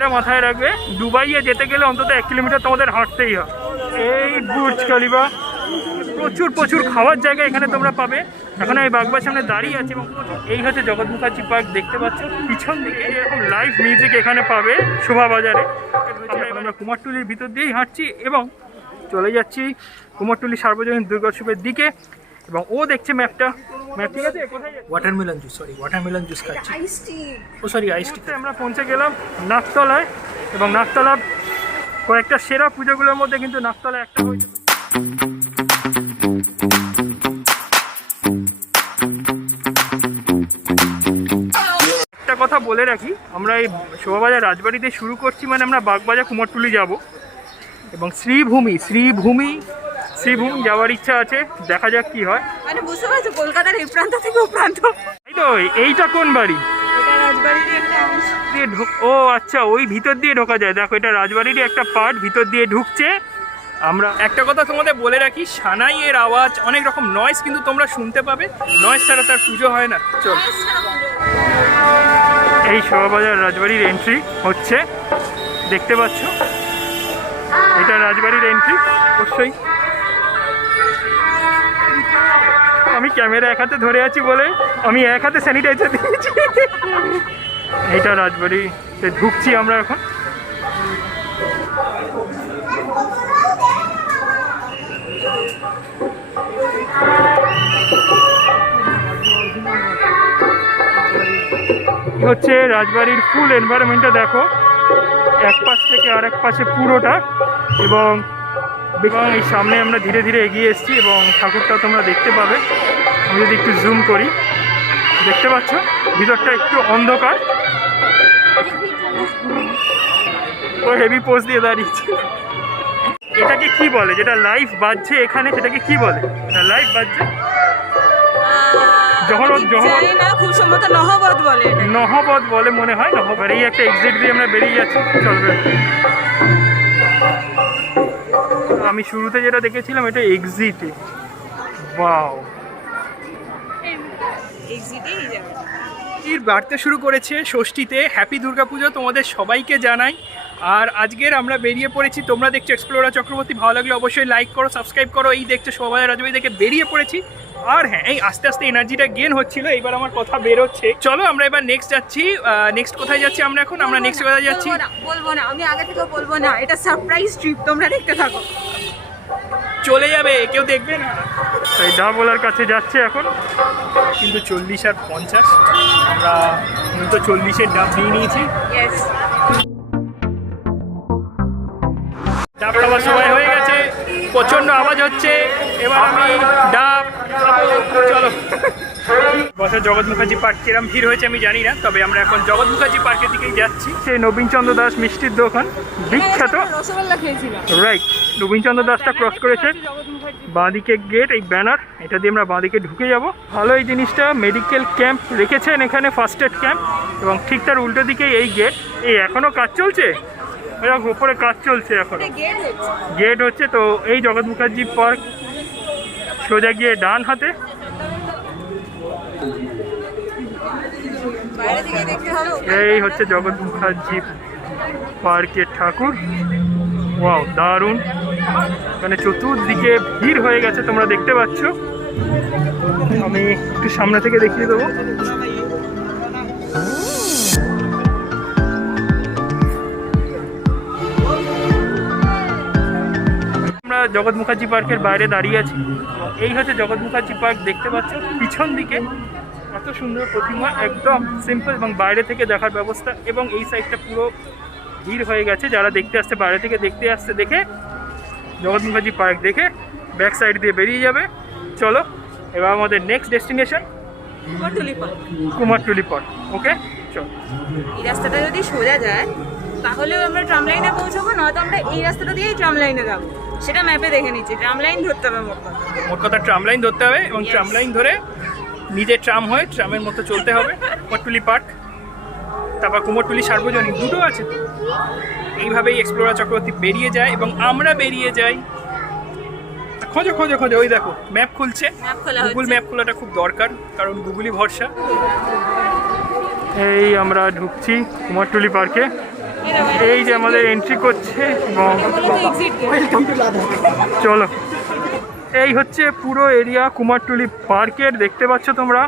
এটা মাথায় রাখবে, দুবাইয়ে যেতে গেলে অন্তত 1 কিলোমিটার তোমাদের হাঁটতেই হয়। এই বুর্জ খলিফা, প্রচুর প্রচুর খাওয়ার জায়গা এখানে তোমরা পাবে। এখন আমি বাগবার সামনে দাঁড়িয়ে আছি এবং এই হচ্ছে জগৎ মুখার্জি পার্ক দেখতে পাচ্ছ। পিছন দিকে এরকম লাইভ মিউজিক এখানে পাবে শোভাবাজারে। আমরা কুমারটুলির ভিতর দিয়েই হাঁটছি এবং চলে যাচ্ছি কুমারটুলি সার্বজনীন দুর্গোৎসবের দিকে। এবং ও দেখছে ম্যাপ, ঠিক আছে? কোথায় ওয়াটারমেলন জুস, ওয়াটারমেলন জুস খাচ্ছি। আইস টি। আমরা পৌঁছে গেলাম নাকতলায় এবং নাকতলা কয়েকটা সেরা পুজোগুলোর মধ্যে কিন্তু নাকতলা একটা হয়েছে। একটা কথা বলে রাখি, আমরা এই শোভাবাজার রাজবাড়িতে শুরু করছি, মানে আমরা বাগবাজার কুমারটুলি যাব এবং শ্রীভূমি যাওয়ার ইচ্ছা আছে, দেখা যাক কি হয়। মানে বুঝতে পারছো, কলকাতার এই প্রান্ত থেকে ও প্রান্ত। এই তো, এইটা কোন বাড়ি? এটা রাজবাড়ির একটা অংশ। ও আচ্ছা, ওই ভিতর দিয়ে ঢোকা যায়। দেখো, এটা রাজবাড়ির একটা পার্ট, ভিতর দিয়ে ঢুকছে। আমরা একটা কথা তোমাদের বলে রাখি, সানাইয়ের আওয়াজ, অনেক রকম নয়েজ কিন্তু তোমরা শুনতে পাবে। নয়েজ ছাড়া তার পুজো হয় না। চল, এই শোভাবাজার রাজবাড়ির এন্ট্রি হচ্ছে, দেখতে পাচ্ছ, এটা রাজবাড়ির এন্ট্রি। অবশ্যই আমি ক্যামেরা এক হাতে ধরে আছি বলে আমি এক হাতে স্যানিটাইজার দিয়েছি। এইটা রাজবাড়িতে ঢুকছি আমরা এখন। হচ্ছে রাজবাড়ির ফুল এনভায়রনমেন্টটা দেখো, এক পাশ থেকে আরেক পাশে পুরোটা। এবং এই সামনে আমরা ধীরে ধীরে এগিয়ে এসেছি এবং ঠাকুরটা তোমরা দেখতে পাবে। আমি যদি একটু জুম করি, দেখতে পাচ্ছ ভিতরটা একটু অন্ধকার। ও হেভি পোজ দিয়ে দাঁড়িয়েছে। এটাকে কি বলে, যেটা লাইভ বাজছে এখানে, সেটাকে কি বলে? লাইভ বাজছে খুব সম্ভবত নহবত বলে মনে হয়। নহবত এই একটা এক্সিট দিয়ে আমরা বেরিয়ে যাচ্ছি। চলবে, আমি শুরুতে যেটা দেখেছিলাম এটা এক্সিটে। ওয়াও, বাড়তে শুরু করেছে ষষ্ঠীতে। হ্যাপি দুর্গাপুজো তোমাদের সবাইকে জানাই। আর আজকের আমরা বেরিয়ে পড়েছি, তোমরা দেখছো এক্সপ্লোরার চক্রবর্তী। ভালো লাগলে অবশ্যই লাইক করো, সাবস্ক্রাইব করো। এই দেখছো শোভাবাজার রাজবাড়ি থেকে বেরিয়ে পড়েছি। আর হ্যাঁ, এই আস্তে আস্তে এনার্জিটা গেন হচ্ছিল, এবার আমার কথা বেরোচ্ছে। চলো আমরা এবার নেক্সট যাচ্ছি। নেক্সট কোথায় যাচ্ছি আমরা এখন? আমরা নেক্সট কোথায় যাচ্ছি বলবো না, আমি আগে থেকে বলবো না। এটা সারপ্রাইজ ট্রিপ, তোমরা দেখতে থাকো। চলে যাবে, কেউ দেখবে না। তাই ডাবলার কাছে যাচ্ছে এখন, কিন্তু 40 আর 50 আমরা কিন্তু 40-এর ডাব নিয়ে নিয়েছি। ডাব খাওয়ার সময় হয়ে গেছে, প্রচন্ড আওয়াজ হচ্ছে। এবার আমি ডাব খাবো। চলো, বছর জগৎ মুখার্জি পার্ক কিরম ভিড় হয়েছে আমি জানি না, তবে আমরা এখন জগৎ মুখার্জি পার্কের দিকেই যাচ্ছি। সেই নবীনচন্দ্র দাস মিষ্টির দোকান, বিখ্যাত। রাইট, নবীনচন্দ্র দাসটা ক্রস করেছে, বাঁদিকে গেট, এই ব্যানার, এটা দিয়ে আমরা বাঁদিকে ঢুকে যাব। ভালো এই জিনিসটা, মেডিকেল ক্যাম্প রেখেছেন এখানে, ফার্স্ট এড ক্যাম্প। এবং ঠিক তার উল্টো দিকে এই গেট। এই এখনো কাজ চলছে, উপরে কাজ চলছে এখনো, গেট হচ্ছে। তো এই জগৎ মুখার্জি পার্ক সোজা গিয়ে ডান হাতে। এই হচ্ছে জগৎ মুখার্জি পার্কের ঠাকুর। ওয়াও, দারুণ। মানে চতুর্দিকে ভিড় হয়ে গেছে, তোমরা দেখতে পাচ্ছ। আমি একটু সামনে থেকে দেখিয়ে দেবো। আমরা জগৎ মুখার্জি পার্কের বাইরে দাঁড়িয়ে আছি। এই হচ্ছে জগৎ মুখার্জি পার্ক, দেখতে পাচ্ছ পিছন দিকে এত সুন্দর প্রতিমা, একদম সিম্পল এবং বাইরে থেকে দেখার ব্যবস্থা। এবং এই সাইডটা পুরো ভিড় হয়ে গেছে, যারা দেখতে আসছে বাইরে থেকে দেখতে আসছে, দেখে জগৎ মুখার্জি পার্ক দেখে ব্যাক সাইড দিয়ে বেরিয়ে যাবে। চলো, এবার আমাদের নেক্সট ডেস্টিনেশন কুমারটুলি পার্ক। ওকে, চলো। এই রাস্তাটা যদি সোজা যায় তাহলে আমরা ট্রাম লাইনে পৌঁছাবো, নয়তো আমরা এই রাস্তাটা দিয়েই ট্রাম লাইনে যাবো। সেটা ম্যাপে দেখে নিচ্ছি, ট্রাম লাইন ধরতে হবে। মোট কথা ট্রাম লাইন ধরতে হবে এবং ট্রাম লাইন ধরে নিজে ট্রাম হয়ে ট্রামের মতো চলতে হবে কুমারটুলি পার্ক। তারপর কুমারটুলি সার্বজনীন, দুটো আছে। এইভাবেই এক্সপ্লোরার চক্রবর্তী বেরিয়ে যায় এবং আমরা বেরিয়ে যাই। খোঁজো খোঁজো খোঁজো, ওই দেখো ম্যাপ খুলছে। গুগল ম্যাপ খোলাটা খুব দরকার, কারণ গুগলই ভরসা। এই আমরা ঢুকছি কুমারটুলি পার্কে। এই যে আমাদের এন্ট্রি করছে এবং এক্সিট চলো এই হচ্ছে পুরো এরিয়া কুমারটুলি পার্কের। দেখতে পাচ্ছ তোমরা,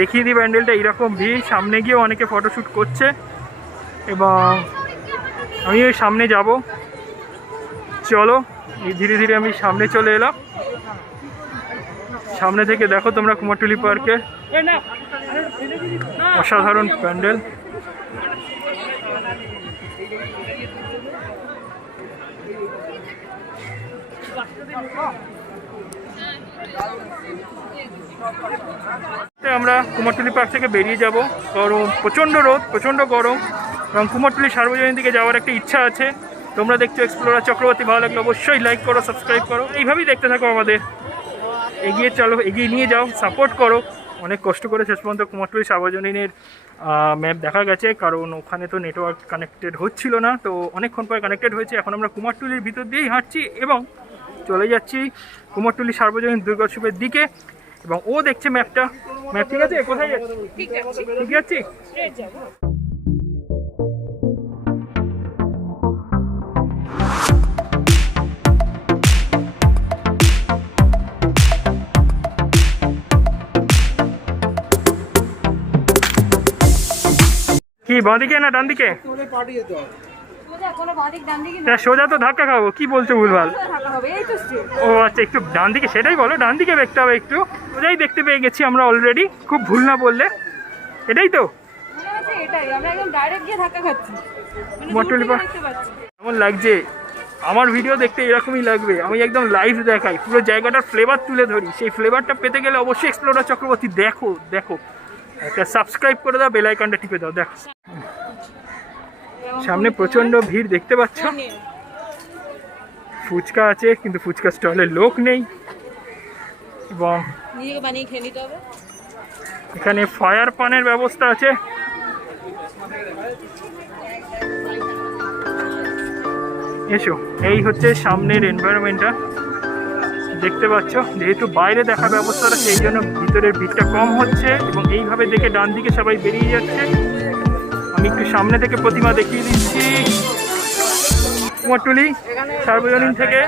দেখিয়ে দিই প্যান্ডেলটা এইরকম ভিড়। সামনে গিয়েও অনেকে ফটোশ্যুট করছে এবং আমি ওই সামনে যাব। চলো এই ধীরে ধীরে আমি সামনে চলে এলাম। সামনে থেকে দেখো তোমরা কুমারটুলি পার্কে অসাধারণ প্যান্ডেল। আমরা কুমারটুলি পার্ক থেকে বেরিয়ে যাব। গরম, প্রচণ্ড রোদ, প্রচণ্ড গরম এবং কুমারটুলি সার্বজনীন দিকে যাওয়ার একটা ইচ্ছা আছে। তোমরা দেখছো এক্সপ্লোরার চক্রবর্তী, ভালো লাগলে অবশ্যই লাইক করো, সাবস্ক্রাইব করো, এইভাবেই দেখতে থাকো আমাদের। এগিয়ে চলো, এগিয়ে নিয়ে যাও, সাপোর্ট করো। অনেক কষ্ট করে শেষ পর্যন্ত কুমারটুলি সার্বজনীনের ম্যাপ দেখা গেছে, কারণ ওখানে তো নেটওয়ার্ক কানেক্টেড হচ্ছিল না, তো অনেকক্ষণ পরে কানেক্টেড হয়েছে। এখন আমরা কুমারটুলির ভিতর দিয়েই হাঁটছি এবং চলে যাচ্ছি কুমারটুলি সার্বজনীন দুর্গোৎসবের দিকে। এবং ও দেখছে ম্যাপটা। ম্যাপ ঠিক আছে? কোথায় যাচ্ছি? ঠিক যাচ্ছি। কি বাঁদিকে না ডান দিকে? সোজা তো ধাক্কা খাবো, কি বলছো ভুলভাল? ও আচ্ছা, একটু ডান দিকে, সেটাই বলো, ডান দিকে দেখতে হবে একটু। ওটাই দেখতে পেয়ে গেছি আমরা অলরেডি, খুব ভুল না বললে। এটাই তো কেমন লাগছে? আমার ভিডিও দেখতে এরকমই লাগবে, আমি একদম লাইভ দেখাই, পুরো জায়গাটার ফ্লেভার তুলে ধরি। সেই ফ্লেভারটা পেতে গেলে অবশ্যই এক্সপ্লোরার চক্রবর্তী দেখো। দেখো, একটা সাবস্ক্রাইব করে দাও, বেল আইকনটা টিপে দাও। দেখো সামনে প্রচন্ড ভিড় দেখতে পাচ্ছ। ফুচকা আছে কিন্তু ফুচকা স্টলে লোক নেই এবং এখানে ফায়ার পানের ব্যবস্থা আছে। এসো, এই হচ্ছে সামনের এনভায়রনমেন্টটা দেখতে পাচ্ছ। যেহেতু বাইরে দেখা ব্যবস্থাটা, সেই জন্য ভিতরের ভিড়টা কম হচ্ছে এবং এইভাবে দেখে ডান দিকে সবাই বেরিয়ে যাচ্ছে। আমি একটু সামনে থেকে প্রতিমা দেখিয়ে দিচ্ছি। কুমারটুলি সার্বজনীন থেকে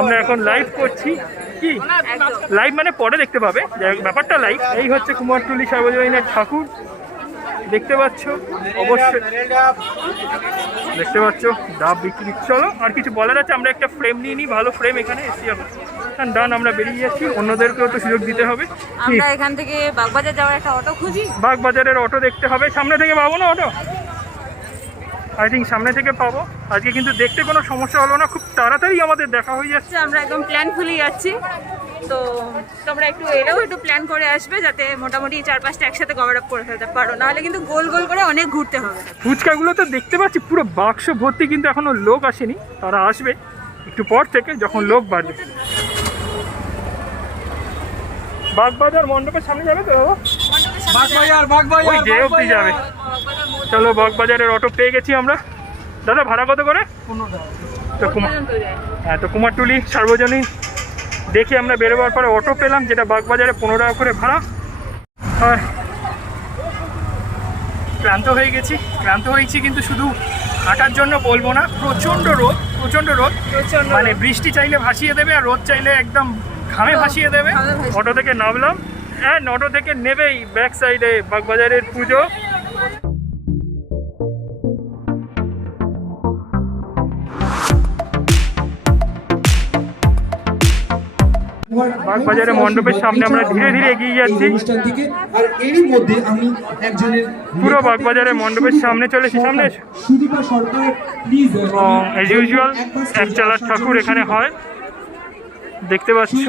আমরা এখন লাইভ করছি। কি লাইভ মানে পরে দেখতে পাবে, ব্যাপারটা লাইভ। এই হচ্ছে কুমারটুলি সার্বজনীনের ঠাকুর, দেখতে পাচ্ছ অবশ্যই, দেখতে পাচ্ছ ডাব বিক্রি। চলো আর কিছু বলার আছে, আমরা একটা ফ্রেম নিয়ে নিই, ভালো ফ্রেম এখানে এসি হবে। ডান, আমরা বেরিয়ে যাচ্ছি, অন্যদেরকেও তো সুযোগ দিতে হবে। আমরা এখান থেকে বাগবাজার যাওয়ার একটা অটো খুঁজি। বাগবাজারের অটো দেখতে হবে, সামনে থেকে পাবো না অটো? আই থিঙ্ক সামনে থেকে পাবো। আজকে কিন্তু দেখতে কোনো সমস্যা হলো না, খুব তাড়াতাড়ি আমাদের দেখা হয়ে যাচ্ছে। আমরা একদম প্ল্যান ফুলি যাচ্ছি, তো তোমরা একটু এলেও একটু প্ল্যান করে আসবে, যাতে মোটামুটি 4-5টা একসাথে কভার আপ করে ফেলতে পারো, নাহলে কিন্তু গোল গোল করে অনেক ঘুরতে হবে। ফুচকাগুলো তো দেখতে পাচ্ছি পুরো বাক্স ভর্তি, কিন্তু এখনো লোক আসেনি। তারা আসবে একটু পর থেকে, যখন লোক বাড়বে। বাগবাজার মণ্ডপের সামনে যাবে তো বাবা? ওই যে অবধি যাবে। চলো, বাগবাজারের অটো পেয়ে গেছি আমরা। দাদা ভাড়া কত করে? 15 টাকা। হ্যাঁ, তো কুমারটুলি সার্বজনীন দেখে আমরা বেরোবার পরে অটো পেলাম, যেটা বাগবাজারে 15 টাকা করে ভাড়া। ক্লান্ত হয়ে গেছি, ক্লান্ত হয়েছি, কিন্তু শুধু হাঁটার জন্য বলবো না। প্রচণ্ড রোদ, প্রচণ্ড রোদ, মানে বৃষ্টি চাইলে ভাসিয়ে দেবে আর রোদ চাইলে একদম ঘামে ভাসিয়ে দেবে। অটো থেকে নামলাম, হ্যাঁ অটো থেকে নেবেই ব্যাক সাইডে বাগবাজারের পুজো। বাগবাজারের মণ্ডপের সামনে আমরা ধীরে ধীরে এগিয়ে যাচ্ছি। পুরো বাগবাজারের মণ্ডপের সামনে চলেছি। সামনে অ্যাজ ইউজুয়াল একচালার ঠাকুর এখানে হয়, দেখতে পাচ্ছ।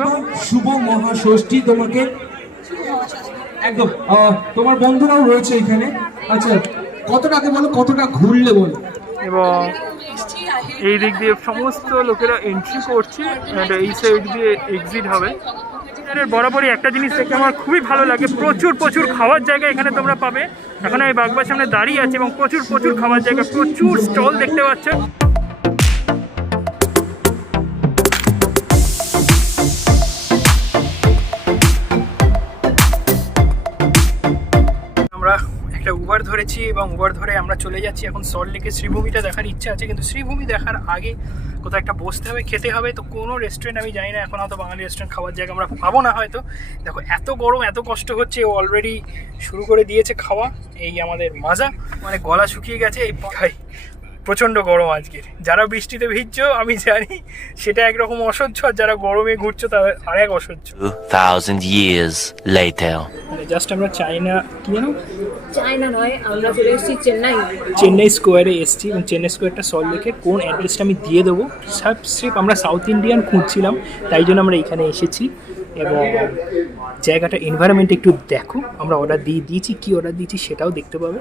শুভ মহাষষ্ঠী তোমাকে, একদম তোমার বন্ধুরাও রয়েছে এখানে। আচ্ছা, কতটা আগে বলো, কতটা ঘুরলে বলো। এবং এই দিক দিয়ে সমস্ত লোকেরা এন্ট্রি করছে, এই সাইড দিয়ে এক্সিট হবে। বরাবরই একটা জিনিস দেখে আমার খুবই ভালো লাগে, প্রচুর প্রচুর খাওয়ার জায়গা এখানে তোমরা পাবে। এখন আমি বাগবার সামনে দাঁড়িয়ে আছি এবং প্রচুর প্রচুর খাওয়ার জায়গা, প্রচুর স্টল দেখতে পাচ্ছ। আমরা একটা উবার ধরেছি এবং উবার ধরে আমরা চলে যাচ্ছি এখন সল্ট লেকে। শ্রীভূমিটা দেখার ইচ্ছা আছে, কিন্তু শ্রীভূমি দেখার আগে কোথাও একটা বসতে হবে, খেতে হবে। তো কোনো রেস্টুরেন্ট আমি জানি না, এখন হয়তো বাঙালি রেস্টুরেন্ট খাওয়ার জায়গা আমরা পাবো না হয়তো। দেখো এত গরম, এত কষ্ট হচ্ছে, ও অলরেডি শুরু করে দিয়েছে খাওয়া। এই আমাদের মাজা, মানে গলা শুকিয়ে গেছে এই খাই। প্রচণ্ড গরম আজকের। যারা বৃষ্টিতে ভিজছো আমি জানি সেটা একরকম অসহ্য, আর যারা গরমে ঘুরছো তাদের আর এক অসহ্য। 2000 years later. জাস্ট আমরা চাইনা কি জানো চায়না নয়, আমরা চলে এসেছি চেন্নাই স্কোয়ারে এসেছি, এবং চেন্নাই স্কোয়ারটা সল্ট লেকের কোন অ্যাড্রেসটা আমি দিয়ে দেবো। স্রেফ আমরা সাউথ ইন্ডিয়ান খুঁজছিলাম, তাই জন্য আমরা এখানে এসেছি। এবং জায়গাটা এনভায়রনমেন্ট একটু দেখো, আমরা অর্ডার দিয়েছি, কি অর্ডার দিয়েছি সেটাও দেখতে পাবে।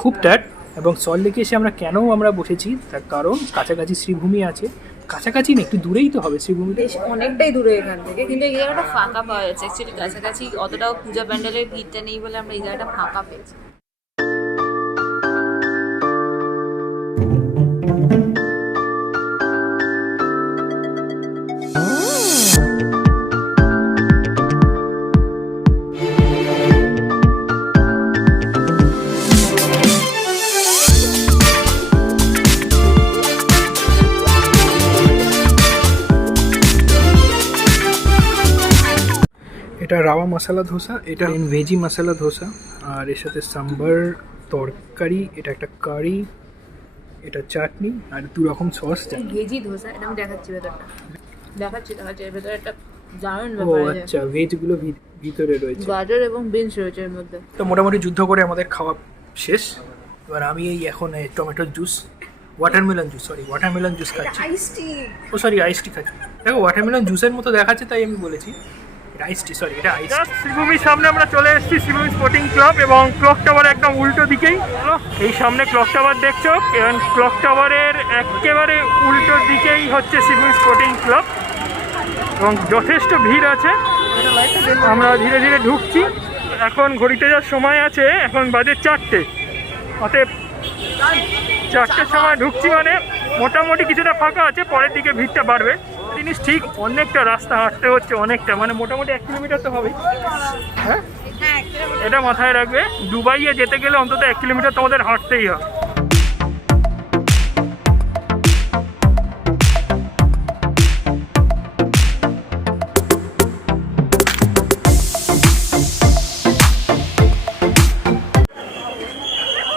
খুব টায়ার্ড। এবং সল্ট লেকে এসে আমরা বসেছি তার কারণ কাছাকাছি শ্রীভূমি আছে। কাছাকাছি না, একটু দূরেই তো হবে শ্রীভূমিটা। বেশ অনেকটাই দূরে এখান থেকে, কিন্তু এই জায়গাটা ফাঁকা পাওয়া যাচ্ছে। অ্যাকচুয়ালি কাছাকাছি অতটাও পূজা প্যান্ডেলের ভিড়টা নেই বলে আমরা এই জায়গাটা ফাঁকা পেয়েছি। এটা রাওয়া মশলা ধোসা, এটা ভেজি মশলা ধোসা, আর এর সাথে সাম্বার তরকারি, এটা একটা কারি, এটা চাটনি, আর দু রকম সস। ভেজি ধোসা, এটা আমি দেখাচ্ছি ভেতরটা, দেখাচ্ছি এর ভেতরে একটা দারুণ ও ব্যাপার আছে। আচ্ছা, ভেজগুলো ভিতরে রয়েছে, গাজর এবং বিনস রয়েছে এর মধ্যে। তো মোটামুটি যুদ্ধ করে আমাদের খাওয়া শেষ। এবার আমি এই এখন টমেটো জুস, ওয়াটারমেলন জুস খাচ্ছি। ও সরি, আইস টি খাচ্ছি। দেখো ওয়াটারমেলন জুসের মতো দেখাচ্ছে, তাই আমি বলেছি এটা আইস টি, সরি এটা আইস। শ্রীভূমির সামনে আমরা চলে এসেছি, শ্রীভূমি স্পোর্টিং ক্লাব, এবং ক্লক টাওয়ার একদম উল্টো দিকেই। এই সামনে ক্লক টাওয়ার দেখছো, এবং ক্লক টাওয়ারের একেবারে উল্টো দিকেই হচ্ছে শ্রীভূমি স্পোর্টিং ক্লাব, এবং যথেষ্ট ভিড় আছে। আমরা ধীরে ধীরে ঢুকছি। এখন ঘড়িতে যার সময় আছে, এখন বাজে 4টে, অতএব 4টের সময় ঢুকছি, মানে মোটামুটি কিছুটা ফাঁকা আছে, পরের দিকে ভিড়টা বাড়বে। জিনিস ঠিক, অনেকটা রাস্তা হাঁটতে হচ্ছে, অনেকটা, মানে মোটামুটি 1 কিলোমিটার তো হবেই। হ্যাঁ, এটা মাথায় রাখবে, দুবাইয়ে যেতে গেলে অন্তত 1 কিলোমিটার তোমাদের হাঁটতেই হবে।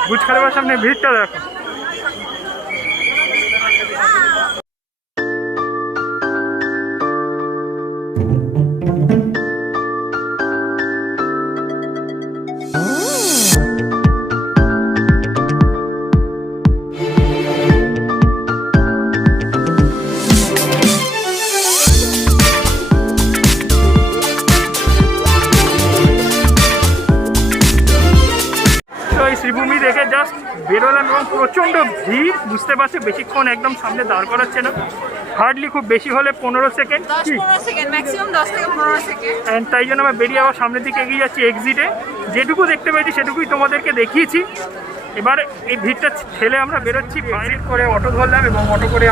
বুর্জ খালিফার সামনে ভিড়টা দেখো। শ্রীভূমি দেখে জাস্ট বেরোলাম, এবং প্রচণ্ড ভিড়, বুঝতে পারছি। বেশিক্ষণ একদম সামনে দাঁড় করাচ্ছে না, হার্ডলি খুব বেশি হলে 15 সেকেন্ড, 10-15 সেকেন্ড, ম্যাক্সিমাম 10 থেকে 15 সেকেন্ড। অ্যান্ড তাই জন্য আমরা বেরিয়ে আবার সামনের দিকে এগিয়ে যাচ্ছি এক্সিটে। যেটুকু দেখতে পেয়েছি সেটুকুই তোমাদেরকে দেখিয়েছি। এবার এই ভিড়টা ঠেলে আমরা বেরোচ্ছি, বাইরে করে অটো ধরলাম, এবং অটো করে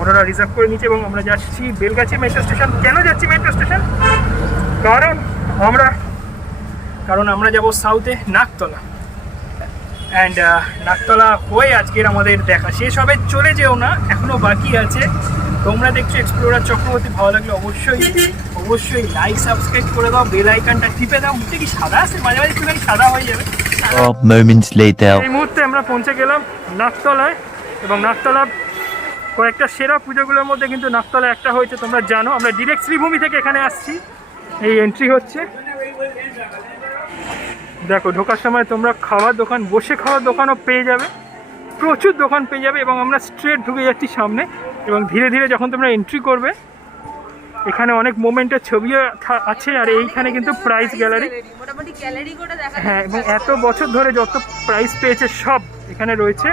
অটোটা রিজার্ভ করে নিচ্ছি, এবং আমরা যাচ্ছি বেলগাছি মেট্রো স্টেশন। কেন যাচ্ছি মেট্রো স্টেশন? কারণ আমরা যাব সাউথে নাকতলা, অ্যান্ড নাকতলা হয়ে আজকের আমাদের দেখা শেষ হবে। চলে যেও না, এখনও বাকি আছে। তোমরা দেখছো এক্সপ্লোরার চক্রবর্তী, ভালো লাগলে অবশ্যই লাইক সাবস্ক্রাইব করে দাও, বেল আইকনটা টিপে দাও। মুখে কি সাদা আছে? মাঝে মাঝে একটুখানি সাদা হয়ে যাবে। 4 moments later. এই মুহূর্তে আমরা পৌঁছে গেলাম নাকতলায়, এবং নাকতলা কয়েকটা সেরা পুজোগুলোর মধ্যে কিন্তু নাকতলা একটা হয়েছে, তোমরা জানো। আমরা ডিরেক্ট শ্রীভূমি থেকে এখানে আসছি, এই এন্ট্রি হচ্ছে। দেখো ঢোকার সময় তোমরা বসে খাওয়ার দোকানও পেয়ে যাবে, প্রচুর দোকান পেয়ে যাবে। এবং আমরা স্ট্রেট ঢুকে যাচ্ছি সামনে, এবং ধীরে ধীরে যখন তোমরা এন্ট্রি করবে, এখানে অনেক মোমেন্টের ছবিও আছে। আর এইখানে কিন্তু প্রাইজ গ্যালারি, মোটামুটি গ্যালারি করে দেখা হ্যাঁ, এবং এত বছর ধরে যত প্রাইজ পেয়েছে সব এখানে রয়েছে।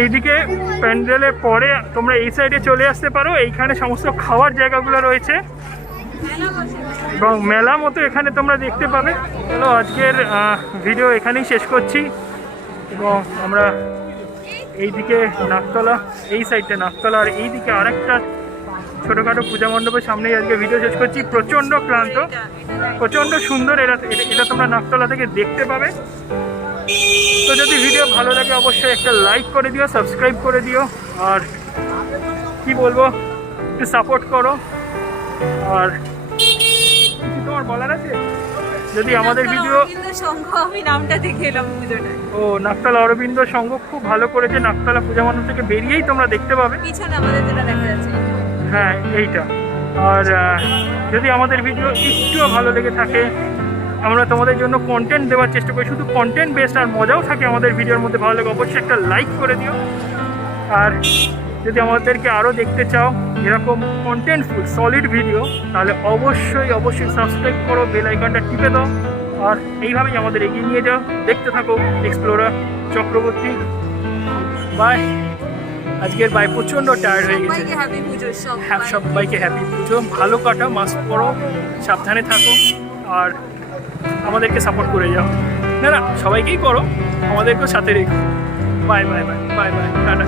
এইদিকে প্যান্ডেলের পরে তোমরা এই সাইডে চলে আসতে পারো, এইখানে সমস্ত খাওয়ার জায়গাগুলো রয়েছে এবং মেলা মতো এখানে তোমরা দেখতে পাবে। চলো আজকের ভিডিও এখানেই শেষ করছি এবং আমরা এইদিকে নাকতলা, এই সাইডটা নাকতলা, আর এইদিকে আরেকটা ছোটোখাটো পূজা মণ্ডপের সামনেই আজকে ভিডিও শেষ করছি। প্রচণ্ড ক্লান্ত, প্রচণ্ড সুন্দর, এটা তোমরা নাকতলা থেকে দেখতে পাবে। তো যদি ভিডিও ভালো লাগে অবশ্যই একটা লাইক করে দিও, সাবস্ক্রাইব করে দিও, আর কি বলবো, একটু সাপোর্ট করো। আর কিছু তোমার বলার আছে? যদি আমাদের ভিডিও সংঘ, আমি নামটা দেখে এলাম পুজোটা। ও নাকতলা অরবিন্দ সংঘ খুব ভালো করেছে, নাকতলা পূজা মণ্ডপ থেকে বেরিয়েই তোমরা দেখতে পাবে। পিছনে আমাদের যেটা দেখা যাচ্ছে, হ্যাঁ এইটা। আর যদি আমাদের ভিডিও একটুও ভালো লেগে থাকে, আমরা তোমাদের জন্য কন্টেন্ট দেওয়ার চেষ্টা করি, শুধু কন্টেন্ট বেসড, আর মজাও থাকে আমাদের ভিডিওর মধ্যে, ভালো লাগে অবশ্যই একটা লাইক করে দিও। আর যদি আমাদেরকে আরও দেখতে চাও এরকম কন্টেন্টফুল সলিড ভিডিও, তাহলে অবশ্যই অবশ্যই সাবস্ক্রাইব করো, বেল আইকনটা টিপে দাও, আর এইভাবেই আমাদের এগিয়ে নিয়ে যাও। দেখতে থাকো এক্সপ্লোরার চক্রবর্তী। বাই, আজকের বাই, প্রচণ্ড টায়ার্ড হয়ে গেছে। সবাইকে হ্যাপি পুজো। হ্যাঁ, সবাইকে হ্যাপি পুজো, ভালো কাটাও, মাস্ক পরো, সাবধানে থাকো, আর আমাদেরকে সাপোর্ট করে যাও। না না, সবাইকেই করো, আমাদেরকেও সাথে রেখো। Bye bye bye bye bye, tata.